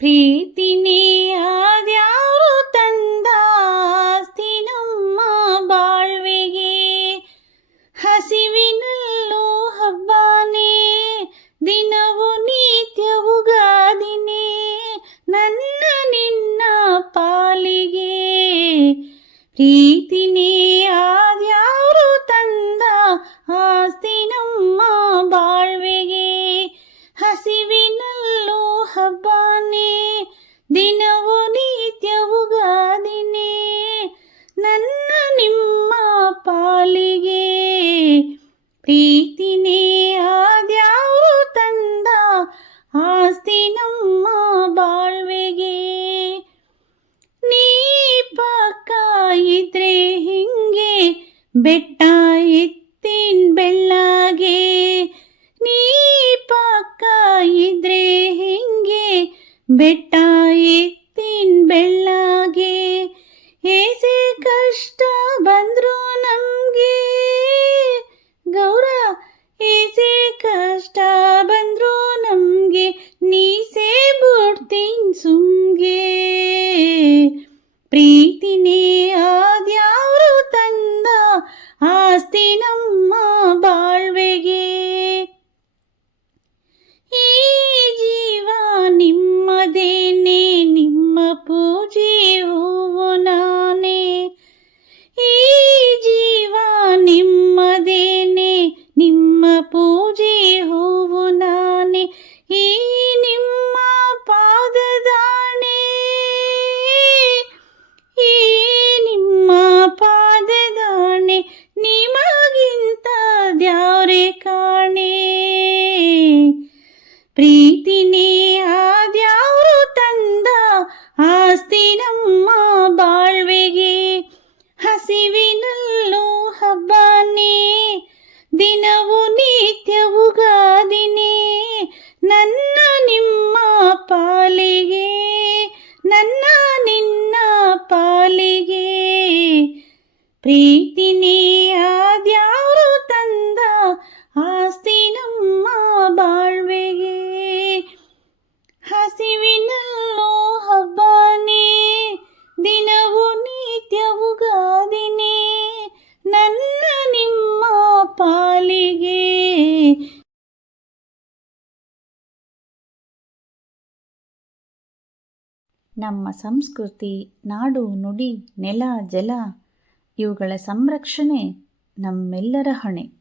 ಪ್ರೀತಿನೇ ಆದ್ಯಾರು ತಂದ ಆಸ್ತಿ ನಮ್ಮ ಬಾಳ್ವೆಗೆ? ಹಸಿವಿನಲ್ಲೂ ಹಬ್ಬನೇ, ದಿನವು ನಿತ್ಯವು ಗಾದಿನೇ, ನನ್ನ ನಿನ್ನ ಪಾಲಿಗೆ. ಪ್ರೀತಿನೇ ಪ್ರೀತಿನೇ ಆದ್ಯಾವು ತಂದ. ಆಸ್ತಿ ನಮ್ಮ ಬಾಳ್ವೆಗೆ. ನೀ ಪಕ್ಕ ಇದ್ರೆ ಹಿಂಗೆ ಬೆಟ್ಟ ಎತ್ತಿನ ಬೆಳ್ಳಗೆ. ನೀ ಪಕ್ಕ ಇದ್ರೆ ಹಿಂಗೆ ಬೆಟ್ಟ ಎತ್ತಿನ ಬೆಳ್ಳಗೆ. ಏಸೆ ಕಷ್ಟ He ಪ್ರೀತಿನೇ ಅದ್ಯಾರು ತಂದ ಆಸ್ತಿ ನಮ್ಮ ಬಾಳ್ವೆಗೆ. ಹಸಿವಿನಲ್ಲೋ ಹಬ್ಬನೇ, ದಿನವು ನಿತ್ಯವು ಗಾದಿನೇ, ನನ್ನ ನಿಮ್ಮ ಪಾಲಿಗೆ. ನಮ್ಮ ಸಂಸ್ಕೃತಿ ನಾಡು ನುಡಿ ನೆಲ ಜಲ ಇವುಗಳ ಸಂರಕ್ಷಣೆ ನಮ್ಮೆಲ್ಲರ ಹೊಣೆ.